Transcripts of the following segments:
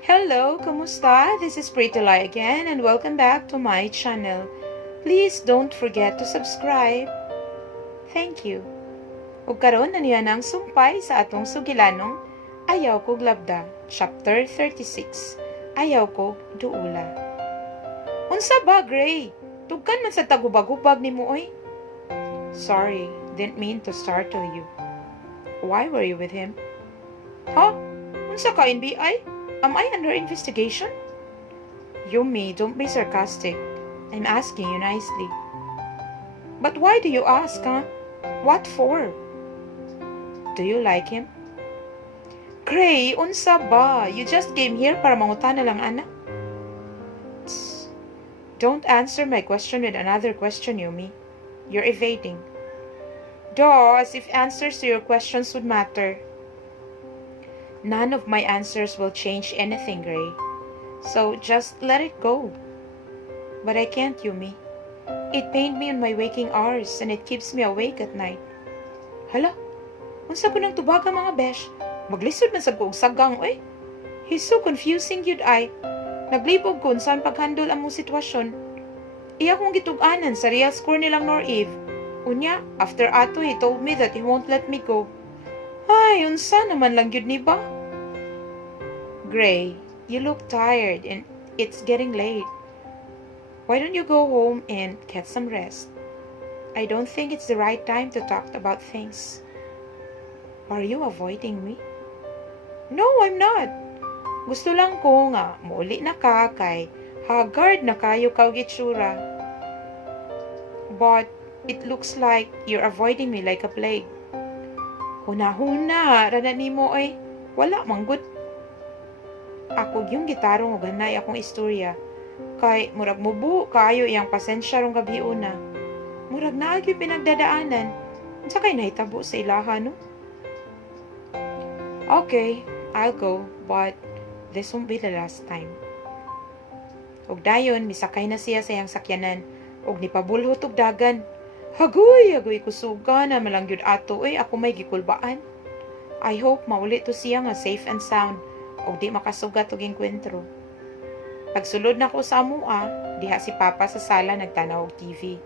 Hello, kumusta? This is Prettilay again and welcome back to my channel. Please don't forget to subscribe. Thank you. Ug karon na niya ng sumpay sa atong sugilanong Ayaw Kog Labda, Chapter 36. Ayaw Kog Duola. Unsa ba, Gray? Tugkan man sa tagubag-ubag ni mo, oy. Sorry, didn't mean to startle you. Why were you with him? Huh? Unsa ka, NBI? Am I under investigation? Yumi, don't be sarcastic. I'm asking you nicely. But why do you ask, huh? What for? Do you like him? Gray, unsa ba? You just came here para mangutana lang, ana? Tss. Don't answer my question with another question, Yumi. You're evading. Duh, as if answers to your questions would matter. None of my answers will change anything, Gray. So just let it go. But I can't, Yumi. It pained me on my waking hours and it keeps me awake at night. Hala, unsa ko nang tubaga mga besh? Maglisod man sa kuog sagang, oy. He's so confusing yun ay. Naglibog ko saan paghandol ang mong sitwasyon. Iya kong gitug-anan sa real score nilang Nor-Eve. Unya, after ato he told me that he won't let me go. Ay, unsa naman lang yun ni ba? Gray, you look tired and it's getting late. Why don't you go home and get some rest? I don't think it's the right time to talk about things. Are you avoiding me? No, I'm not. Gusto lang ko nga, muuli na ka kay haggard na kayo kag itsura. But it looks like you're avoiding me like a plague. Huna-huna, rana nimo ay wala manggod. Ako yung gitarong ug ganay akong istorya. Kay murag mubu kayo iyang pasensya rong gabi una. Murag naa gyud pinagdadaanan. Unsa kay nahitabo sa ilaha no? Okay, I'll go, but this won't be the last time. Ug dayon misakay na siya sa iyang sakyanan ug nipabulhot og dagan. Hagoy kusuga na malangyud ato oy ako may gikulbaan. I hope mauli to siya nga safe and sound ug di makasugat og engkwentro. Pagsulod na ko sa amua, diha si Papa sa sala nagtanaw og TV.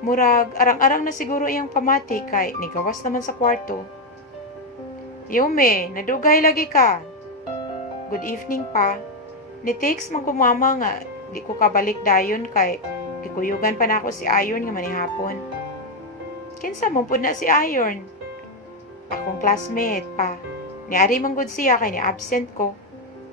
Murag arang-arang na siguro iyang pamati kay nigawas naman sa kwarto. Yumi, nadugay lagi ka. Good evening pa. Ni-text man ko mama nga di ko kabalik dayon kay gikuyugan pa na ako si Ayon nga manihapon. Kinsa man pud na si Ayon? Akong classmate pa. Niari man gud siya kay ni absent ko.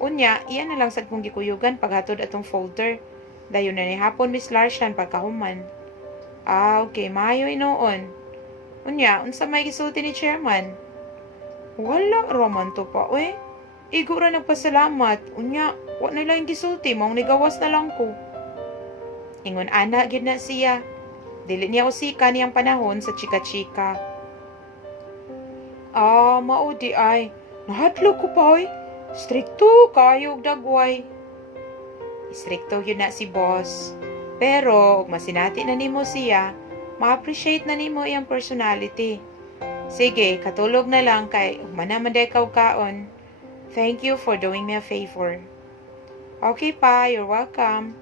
Unya, iya na lang sad kong gikuyugan paghatod atong folder. Dayon na ni hapon Miss Larshan pagkahuman. Ah, okay, maayo inoon. Unya, unsa may gisulti ni chairman? Wala raman to pa, we. Igo ra nagpasalamat. Unya, wa na lang gisulti, maong nigawas na lang ko. Ingon ana gyud na siya. Dili niya usika niyang panahon sa chika-chika. Ah, mao di ay. Nahadlok ko pa, oy. Strikto kayo og dagway. Strikto yun na si boss. Pero, ug masinati na nimo siya, ma-appreciate na nimo iyang personality. Sige, katulog na lang kay ug manamanday ka og kaon. Thank you for doing me a favor. Okay pa, you're welcome.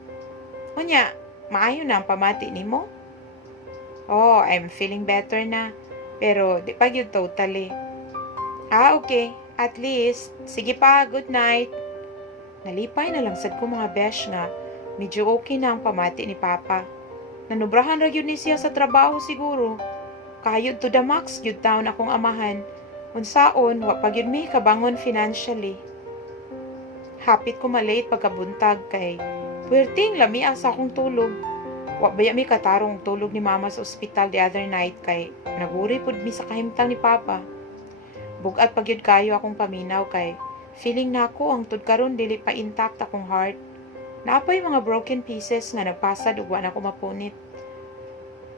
Unya, maayo na ang pamati nimo? Oh, I'm feeling better na. Pero, di pa yun totally. Ah, okay. At least, sige pa, good night. Nalipay na lang sad ko mga besh nga. Medyo okay na ang pamati ni Papa. Nanubrahan ra gyud ni siya sa trabaho siguro. Kayod to the max gyud taon akong amahan. Unsaon, wa pa gyud mi kabangon financially. Hapit ko malate pagkabuntag kay puwerting lami ang sa akong tulog. Wa baya mi katarong tulog ni Mama sa ospital the other night kay naguri pud mi sa kahimtang ni Papa. Bugat pagyud kayo akong paminaw kay feeling nako ang tud karon dili pa intact akong heart. Naapay mga broken pieces nga nagpasad ug wa na ko mapunit.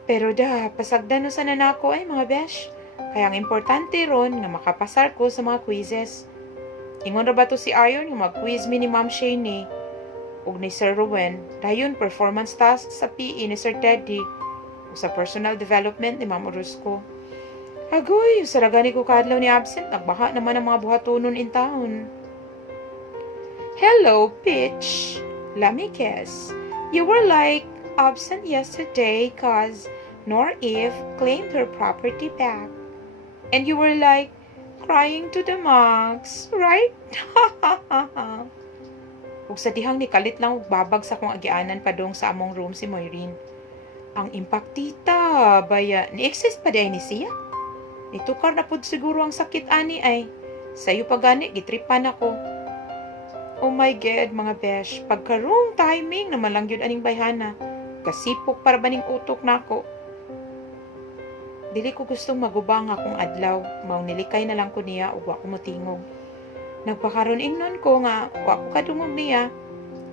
Pero pasagdan no sana nako ay mga besh. Kaya ang importante ron nga makapasar ko sa mga quizzes. Ingon ra ba to si Ayon nga mag-quiz mi ni Ma'am Shane ug ni Sir Ruben, dayon performance task sa PE ni Sir Teddy ug sa personal development ni Ma'am Orozco. Agoy, saragani ko kadlaw ni absent, nagbaha naman ang mga buhatonon in town. Hello, Pitch. Let me guess. You were like absent yesterday cause Nor Eve claimed her property back. And you were like crying to the max, right? Ug sa dihang ni kalit lang og babag sa kong agianan padong sa among room si Moirine. Ang impaktita, baya, ni-exist pa day ni siya? Nitukar na pud siguro ang sakit ani ay. Sayo pa gani, gitripan ako. Oh my God, mga besh, pagkarong timing na malangyod aning bayhana. Kasipok para baning utok nako. Dili ko gustong magubang akong adlaw, maong nilikay na lang ko niya ug wa ko motingog. Nagpakaron ingnon ko nga wa ko kadungog niya.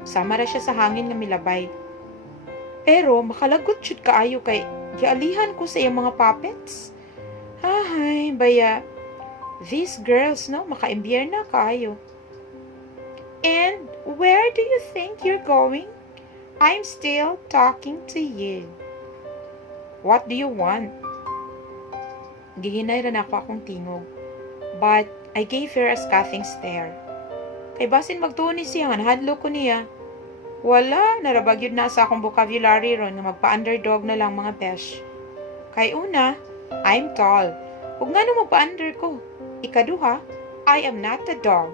Sama ra siya sa hangin nga milabay. Pero makalagot jud kaayo kay gialihan ko sa iyang mga puppets. Ay, baya, these girls no makaimbyerna na kaayo. And where do you think you're going? I'm still talking to you. What do you want? Gihinay ra na ako akong tingog. But I gave her a scoffing stare. Kay basin magtuon ni siya nga nahadlo ko niya. Wala, narabag yun na sa akong vocabulary ron nga magpa-underdog na lang mga besh. Kay una, I'm tall. Ug nga no magpa-under ko. Ikaduha, I am not a dog.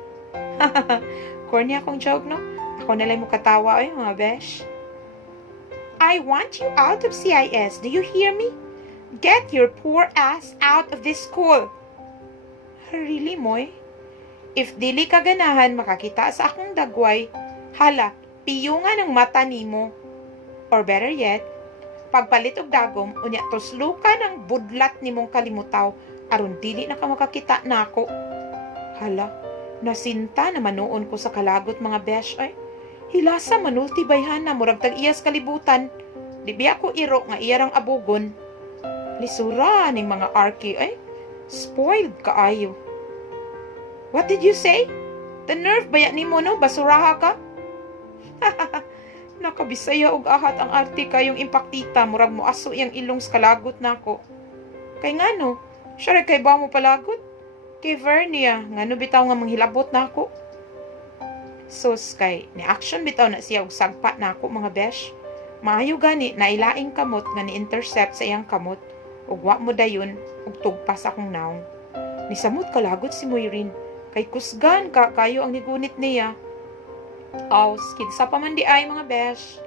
Corny akong joke, no? Ako na lang mo katawa ay mga besh. I want you out of CIS. Do you hear me? Get your poor ass out of this school. Really, Moy? If dili ka ganahan makakita sa akong dagway, hala, piyungan ang mata nimo. Or better yet, pagpalit og dagom, unya tuslukan ang budlat nimong kalimutaw, aron dili na ka makakita nako. Hala, nasinta na manuon ko sa kalagot mga besh ay. Hilasa manulti bayhana, murag tag-iyas kalibutan. Di biya ko iro nga iyarang abugon. Lisura ning mga arky ay. Spoiled kaayo. What did you say? The nerve baya nimo no, basuraha ka? Nakabisaya og ahat ang arte kayong impaktita, murag mo aso iyang ilong sa kalagot nako. Kay ngano, siya kay ba mo palagot? Kay Vernia, ngano bitaw nga manghilabot nako. Sus kay ni action bitaw na siya og sagpa nako mga besh. Maayo gani nailaing kamot nga ni-intercept sa iyang kamot ug wa mo dayon og tugpas akong naong. Nisamot kalagot si Moirine kay kusgan ka kayo ang nigunit niya. Aw, kinsa pa man di ay mga besh.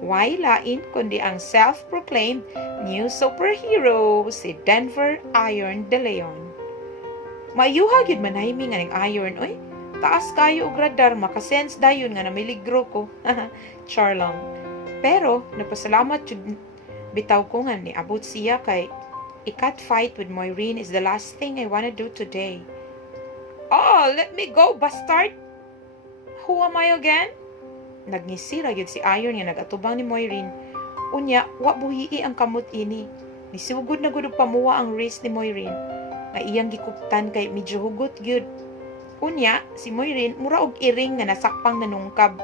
Why lain kundi ang self-proclaimed new superhero si Denver Iron de Leon. Mayuha gyud manahiming nga ning Iron oy. Taas kayo og radar makasense dayon nga namiligro ko. Char lang. Pero napasalamat jud bitaw ko nga ni abot siya kay ikat fight with Moirine is the last thing I wanna do today. Oh, let me go, bastard! Who am I again? Nagnisira yun si Iron nga nagatubang ni Moirine. Unya, wa buhii ang kamot ini. Nisugod na gud og pamuwa ang wrist ni Moirine. Nga iyang gikuptan kay medyo hugot gyud. Unya, si Moirine mura og iring nga nasakpang nanungkab.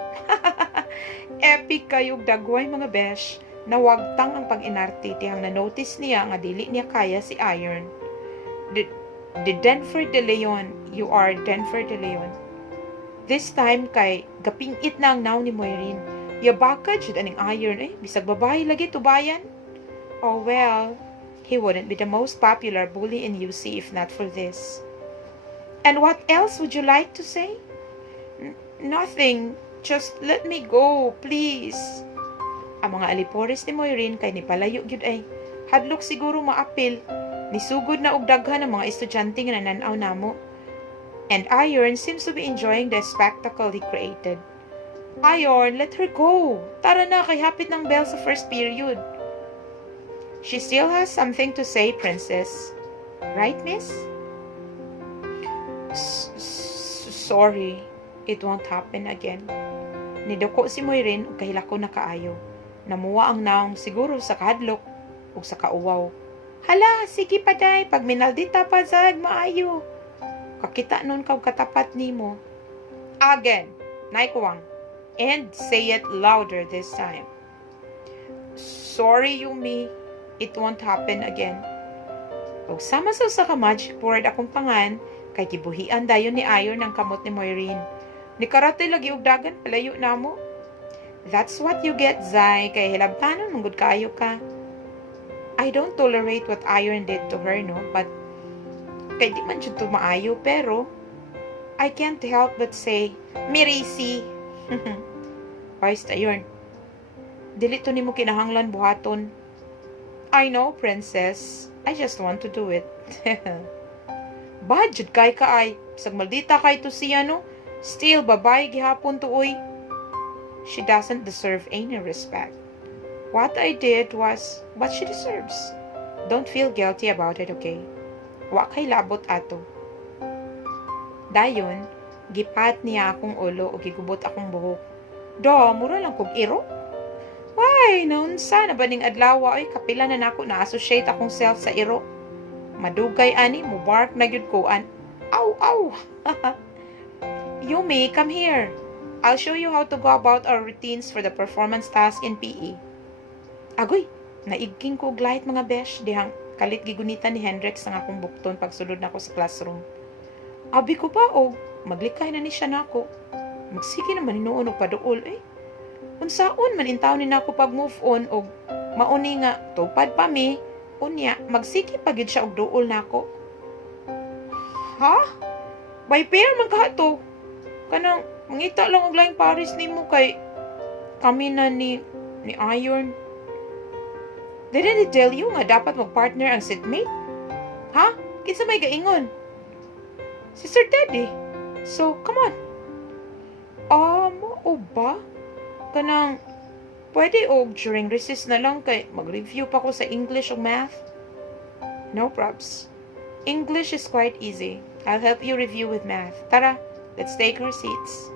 Epic kayog dagway mga besh. Nawagtang ang pag-inarte tihang na-notice niya nga dili niya kaya si Iron. The Denver de Leon, you are Denver de Leon. This time kay gapingit na ang naw ni Moirine. Yabaka jud aning Iron bisag babae lagi tubayan. Oh well, he wouldn't be the most popular bully in UC if not for this. And what else would you like to say? Nothing. Just let me go, please. Ang mga alipores ni Moirine kay nipalayo gyud ay. Hadlok siguro maapil. Nisugod na og daghan ang mga estudyante nga nananaw namo. And Iron seems to be enjoying the spectacle he created. Iron, let her go. Tara na kay hapit ng bell sa first period. She still has something to say, princess. Right, miss? Sorry. It won't happen again. Nidoko si Moirine ug kahilako na kaayo. Namuwa ang naong siguro sa kahadlok ug sa kauwaw. Hala, sige pa day, pag minaldita pa sad maayo. Kakita nun kaw katapat nimo. Again, naikuwang. And say it louder this time. Sorry, Yumi. It won't happen again. Ug sama sa magic board akong pangan, kay gibuhian dayon ni Iron ng kamot ni Moirine. Ni karate lagi og dagan palayo namo. That's what you get, Zay, kay hilabtanon manggod kayo ka. I don't tolerate what Iron did to her, no? But, kay di man siya maayo, pero, I can't help but say, Mirisi! Basta yun. Dili to nimo kinahanglan buhaton. I know, princess. I just want to do it. Bad jud kay kaay. Bisag maldita kay to siya, no? Still, babae gihapon to, uy. She doesn't deserve any respect. What I did was what she deserves. Don't feel guilty about it, okay? Wa kay labot ato. Dayon, gipat niya akong ulo o gigubot akong buhok. Do, mura lang kog iro. Why, naunsa na ba ning adlaw ay kapila na nako na-associate akong self sa iro. Madugay ani, mubark na gyud ko an. Ow, ow. Yumi, come here. I'll show you how to go about our routines for the performance task in PE. Agoy, naigking ko og light mga besh, dihang kalit gigunitan ni Hendrix ang akong bukton pagsulod nako sa classroom. Abi ko pa og maglikay na ni siya nako. Magsige naman hinuon og paduol eh. Unsaon man intaw ni nako pag move on og mauni nga tupad pa mi, unya magsige pa gyud siya og duol nako. Ha? By pair man kato. Kanang mangita lang og laing pares nimo kay kami na ni Iron. Didn't I tell you nga dapat mag-partner ang seatmate? Ha? Kinsa may gaingon? Si Sir Teddy. So, come on. O ba? Kanang, pwede og during recess na lang kay mag-review pa ko sa English o math? No probs. English is quite easy. I'll help you review with math. Tara, let's take our seats.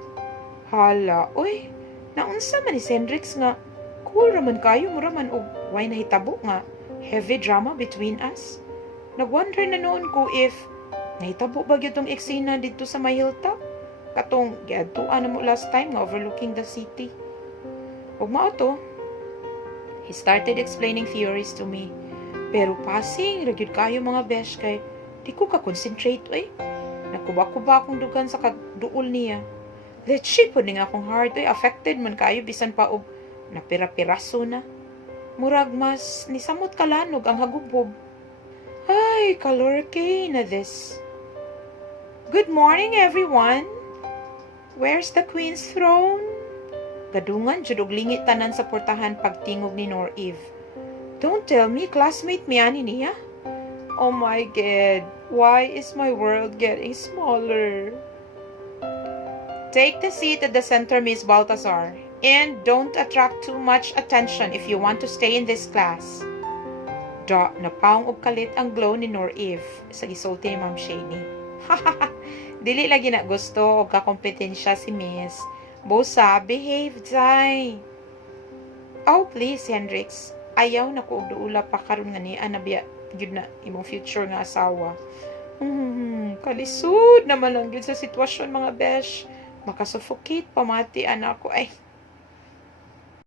Hala, uy, naunsa man ni Hendrix nga cool raman kayo mo raman og why nahitabo nga heavy drama between us. Nagwonder na noon ko if nahitabo ba gyud tong eksena dito sa may hilltop katong giadtuan mo last time nga overlooking the city. Ug mao to, he started explaining theories to me. Pero passing ra gyud kayo mga besh kay di ko ka concentrate oy. Nakuba-kuba akong dugan sa kagduol niya. Let's ship ni nga akong heart oy, affected man kayo bisan pa og napira-piraso na. Murag mas nisamot kalanog ang hagubog. Ay, kalorke na this. Good morning, everyone. Where's the Queen's throne? Gadungan jud og lingit tanan sa portahan pagtingog ni Nor Eve. Don't tell me, classmate mi ani niya? Oh my God, why is my world getting smaller? Take the seat at the center, Miss Balthazar. And don't attract too much attention if you want to stay in this class. Napaong og kalit ang glow ni Nor Eve sa gisulti ni Ma'am Shani. Dili lagi na gusto og kakompetensya si Miss. Bosa, behave, Zay. Oh, please, Hendrix. Ayaw na ko og duula pa karon nga ni anabiya gyud na imong future nga asawa. Kalisod naman lang gyud sa sitwasyon mga besh. Makasuffocate pamati anak ko ay